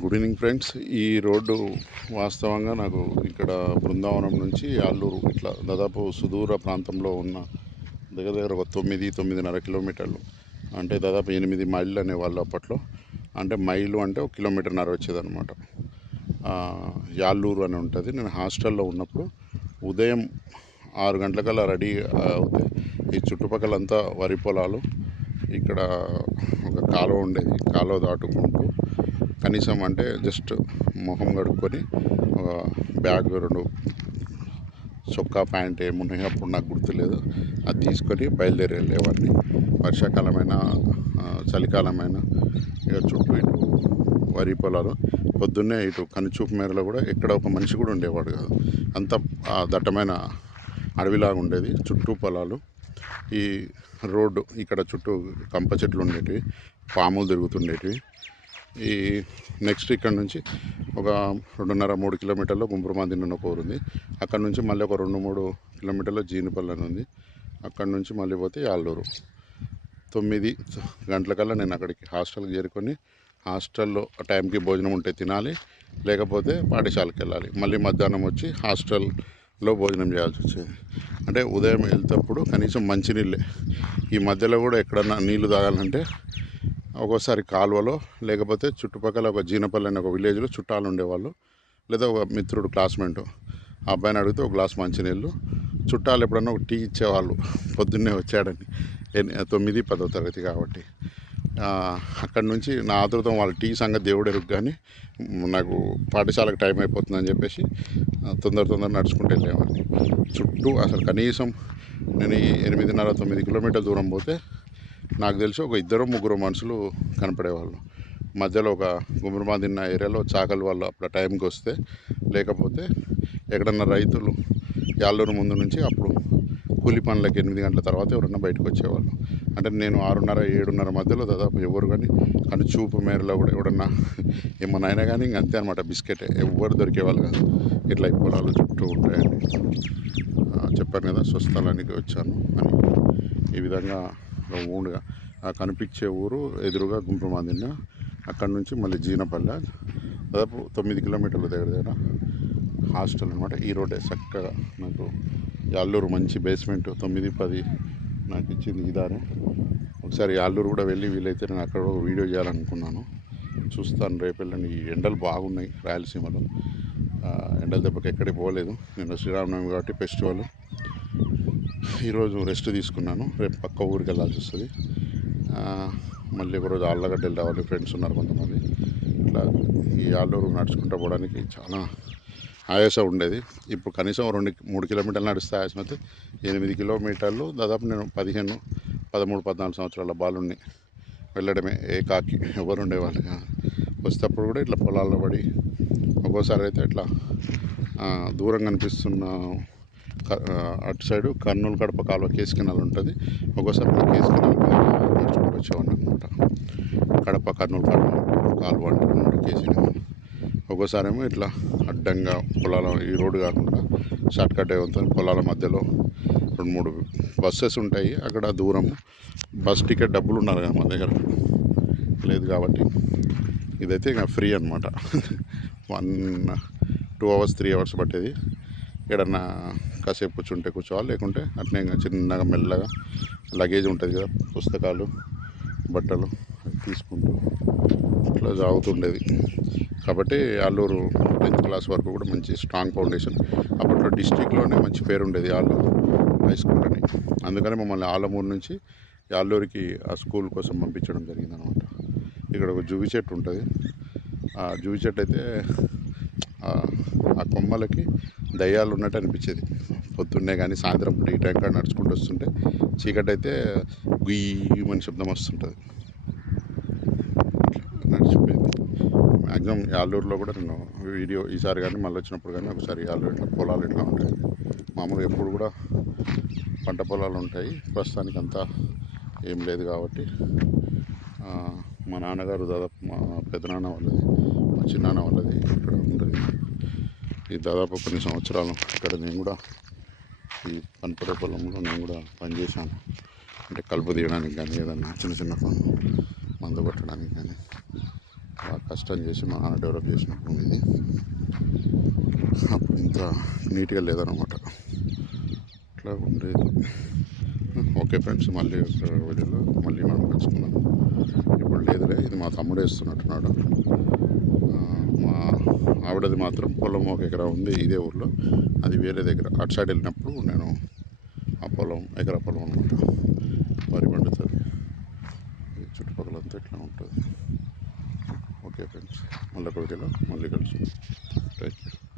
Good evening friends ఈ road వాస్తవంగా నాకు ఇక్కడ బృందావనం నుంచి ఆల్లూరు ఇట్లా దాదాపు సుదూర ప్రాంతంలో ఉన్న దగ్గర దగ్గర ఒక తొమ్మిది తొమ్మిదిన్నర కిలోమీటర్లు. అంటే దాదాపు ఎనిమిది మైళ్ళు అనేవాళ్ళు అప్పట్లో. అంటే మైలు అంటే ఒక కిలోమీటర్న్నర వచ్చేదన్నమాట. యాల్లూరు అని ఉంటుంది. నేను హాస్టల్లో ఉన్నప్పుడు ఉదయం ఆరు గంటలకల్లా రెడీ అవుతే ఈ చుట్టుపక్కలంతా వరి పొలాలు. ఇక్కడ ఒక కాలువ ఉండేది. కాలువ దాటుకుంటూ కనీసం అంటే జస్ట్ మొహం కడుక్కొని ఒక బ్యాగ్ రెండు చొక్కా ప్యాంట్ ఏమున్నాయి అప్పుడు నాకు గుర్తులేదు. అది తీసుకొని బయలుదేరి వెళ్ళేవాడిని. వర్షాకాలమైన చలికాలమైన ఇక చుట్టూ ఇటు వరి పొలాలు. పొద్దున్నే ఇటు కనుచూపు మేరలో కూడా ఎక్కడ ఒక మనిషి కూడా ఉండేవాడు కాదు. అంత దట్టమైన అడవిలాగా ఉండేది. చుట్టూ పొలాలు. ఈ రోడ్డు ఇక్కడ చుట్టూ కంప చెట్లు ఉండేటివి. పాములు తిరుగుతుండేటివి. ఈ నెక్స్ట్ ఇక్కడ నుంచి ఒక రెండున్నర మూడు కిలోమీటర్లో గుంపురమాది అని ఒక ఉంది అక్కడ నుంచి మళ్ళీ ఒక రెండు మూడు కిలోమీటర్లో జీనిపల్లి అని ఉంది. అక్కడ నుంచి మళ్ళీ పోతే ఆలూరు తొమ్మిది గంటలకల్లా నేను అక్కడికి హాస్టల్కి చేరుకొని హాస్టల్లో టైంకి భోజనం ఉంటే తినాలి లేకపోతే పాఠశాలకు వెళ్ళాలి. మళ్ళీ మధ్యాహ్నం వచ్చి హాస్టల్లో భోజనం చేయాల్సి వచ్చేది. అంటే ఉదయం వెళ్తేప్పుడు కనీసం మంచినీళ్ళే. ఈ మధ్యలో కూడా ఎక్కడన్నా నీళ్ళు తాగాలంటే ఒక్కోసారి కాలువలో లేకపోతే చుట్టుపక్కల ఒక జీనపల్లి అనే ఒక విలేజ్లో చుట్టాలు ఉండేవాళ్ళు లేదా ఒక మిత్రుడు క్లాస్మేట్. ఆ అబ్బాయిని అడిగితే ఒక గ్లాస్ మంచినీళ్ళు. చుట్టాలు ఎప్పుడన్నా ఒక టీ ఇచ్చేవాళ్ళు. పొద్దున్నే వచ్చాడని. తొమ్మిది పదో తరగతి కాబట్టి. అక్కడి నుంచి నా ఆతృతం వాళ్ళ టీ సంగతి దేవుడు ఎరుగు కానీ నాకు పాఠశాలకు టైం అయిపోతుందని చెప్పేసి తొందర తొందర నడుచుకుంటూ వెళ్ళేవాడిని. చుట్టూ అసలు కనీసం నేను ఎనిమిదిన్నర తొమ్మిది కిలోమీటర్ల దూరం పోతే నాకు తెలిసి ఒక ఇద్దరు ముగ్గురు మనుషులు కనపడేవాళ్ళు. మధ్యలో ఒక గుమ్మరమా తిన్న ఏరియాలో చాకలి వాళ్ళు అప్పుడు టైంకి వస్తే లేకపోతే ఎక్కడన్నా రైతులు యాళ్ళూరు ముందు నుంచి అప్పుడు కూలి పనులకి ఎనిమిది గంటల తర్వాత ఎవరన్నా బయటకు వచ్చేవాళ్ళు. అంటే నేను ఆరున్నర ఏడున్నర మధ్యలో దాదాపు ఎవరు కానీ కానీ చూపు మేరలో కూడా ఎవడన్నా ఏమన్నా అయినా కానీ ఇంక అంతే అనమాట బిస్కెట్ ఎవరు దొరికేవాళ్ళు కాదు. ఇట్లా ఈ పొలాలు చుట్టూ ఉంటాయని చెప్పాను కదా స్వస్థలానికి వచ్చాను అని. ఈ విధంగా ఊండుగా. ఆ కనిపించే ఊరు ఎదురుగా గుంపుమాదిన్న అక్కడి నుంచి మళ్ళీ జీనపల్లె. దాదాపు తొమ్మిది కిలోమీటర్ల దగ్గర దగ్గర హాస్టల్ అనమాట ఈ రోడ్డే చక్కగా నాకు అల్లూరు మంచి బేస్మెంట్ తొమ్మిది పది నాకు ఇచ్చింది ఇదానే ఒకసారి అల్లూరు కూడా వెళ్ళి వీలైతే నేను అక్కడ వీడియో చేయాలనుకున్నాను. చూస్తాను రేపు వెళ్ళండి. ఈ ఎండలు బాగున్నాయి రాయలసీమలో. ఎండల దెబ్బకి ఎక్కడికి పోలేదు. నేను శ్రీరామనవమి కాబట్టి ఫెస్టివల్ ఈరోజు రెస్ట్ తీసుకున్నాను. రేపు పక్క ఊరికి వెళ్ళాల్సి వస్తుంది. మళ్ళీ ఒకరోజు ఆళ్ళగడ్డ రావాలి. ఫ్రెండ్స్ ఉన్నారు కొంతమంది. ఇట్లా ఈ ఆళ్ళూరు నడుచుకుంటూ పోవడానికి చాలా ఆయాసం ఉండేది. ఇప్పుడు కనీసం రెండు మూడు కిలోమీటర్లు నడిస్తే ఆయాసం అయితే ఎనిమిది కిలోమీటర్లు. దాదాపు నేను పదిహేను పదమూడు పద్నాలుగు సంవత్సరాల బాలుని వెళ్ళడమే. ఏకాకి ఎవరు ఉండేవాళ్ళు. వచ్చేటప్పుడు కూడా ఇట్లా పొలాల్లో పడి ఒక్కోసారి అయితే ఇట్లా దూరం కనిపిస్తున్న అటు సైడు కర్నూలు కడప కాలువ కేసు కెనాల్ ఉంటుంది. ఒక్కోసారి ఇట్లా కేసు కెనాల్ నడుచుకుంటూ వచ్చేవాడిని అనమాట కడప కర్నూలు కడప కాలువ అంటున్నాడు అనమాట కెనాల్ ఒక్కోసారి ఏమో ఇట్లా అడ్డంగా పొలాల ఈ రోడ్డు కాకుండా షార్ట్ కట్ అవుతుంది పొలాల మధ్యలో రెండు మూడు బస్సెస్ ఉంటాయి. అక్కడ దూరం బస్ టికెట్ డబ్బులు ఉన్నారు కదా మా దగ్గర. లేదు కాబట్టి ఇదైతే ఇంకా ఫ్రీ అనమాట one two hours three hours పట్టేది. ఎక్కడన్నా కాసేపు కూర్చుంటే కూర్చోవాలి లేకుంటే అట్నే ఇంకా చిన్నగా మెల్లగా లగేజ్ ఉంటుంది కదా పుస్తకాలు బట్టలు తీసుకుంటూ ఇట్లా సాగుతుండేది. కాబట్టి ఆలూరు టెన్త్ క్లాస్ వరకు కూడా మంచి స్ట్రాంగ్ ఫౌండేషన్. అప్పట్లో డిస్టిక్లోనే మంచి పేరు ఉండేది ఆలూరు హై స్కూల్ అని. అందుకని మమ్మల్ని ఆలమూరు నుంచి ఆలూరికి ఆ స్కూల్ కోసం పంపించడం జరిగింది అనమాట ఇక్కడ ఒక జువి చెట్టు ఉంటుంది. ఆ జువి చెట్టు అయితే ఆ కొమ్మలకి దయ్యాలు ఉన్నట్టు అనిపించేది. పొద్దున్నే కానీ సాయంత్రం పూట ఈ టైం కాడ నడుచుకుంటూ వస్తుంటే చీకటి అయితే గుయ్యమని శబ్దం వస్తుంటుంది. నడిచిపోయింది. మ్యాక్సిమం యాల్లూరులో కూడా నేను వీడియో ఈసారి కానీ మళ్ళీ వచ్చినప్పుడు కానీ ఒకసారి యాల్లూరు ఇట్లా పొలాలు ఇట్లా ఉంటాయి. మామూలుగా ఎప్పుడు కూడా పంట పొలాలు ఉంటాయి. ప్రస్తుతానికి అంతా ఏం లేదు కాబట్టి మా నాన్నగారు దాదాపు మా పెదనాన్న వాళ్ళది మా చిన్నాన్న వాళ్ళది ఇక్కడ ఉండేది ఈ దాదాపు కొన్ని సంవత్సరాలు ఇక్కడ నేను కూడా ఈ పనిపడే పొలంలో నేను కూడా పనిచేశాను. అంటే కలుపు తీయడానికి కానీ ఏదన్నా చిన్న చిన్న పనులు మందు కొట్టడానికి కానీ బాగా కష్టం చేసి మా నాన్న డెవలప్ చేసిన భూమి అప్పుడు ఇంత నీట్గా లేదనమాట అట్లా ఉండేది. ఓకే ఫ్రెండ్స్ మళ్ళీ ఒక వీడియోలో మళ్ళీ మనం కలుసుకున్నాం ఇప్పుడు లేదులే ఇది మా తమ్ముడు వేస్తున్నట్టున్నాడు. ఆవిడది మాత్రం పొలం ఒక ఎకరా ఉంది ఇదే ఊర్లో. అది వేరే దగ్గర అటు సైడ్ వెళ్ళినప్పుడు నేను ఆ పొలం ఎకరా పొలం అనమాట వరి పండుతుంది. చుట్టుపక్కలంతా ఇట్లా ఉంటుంది. ఓకే ఫ్రెండ్స్ మళ్ళీ ఒక వీడియోలో మళ్ళీ కలుసుకుందాం. Thank you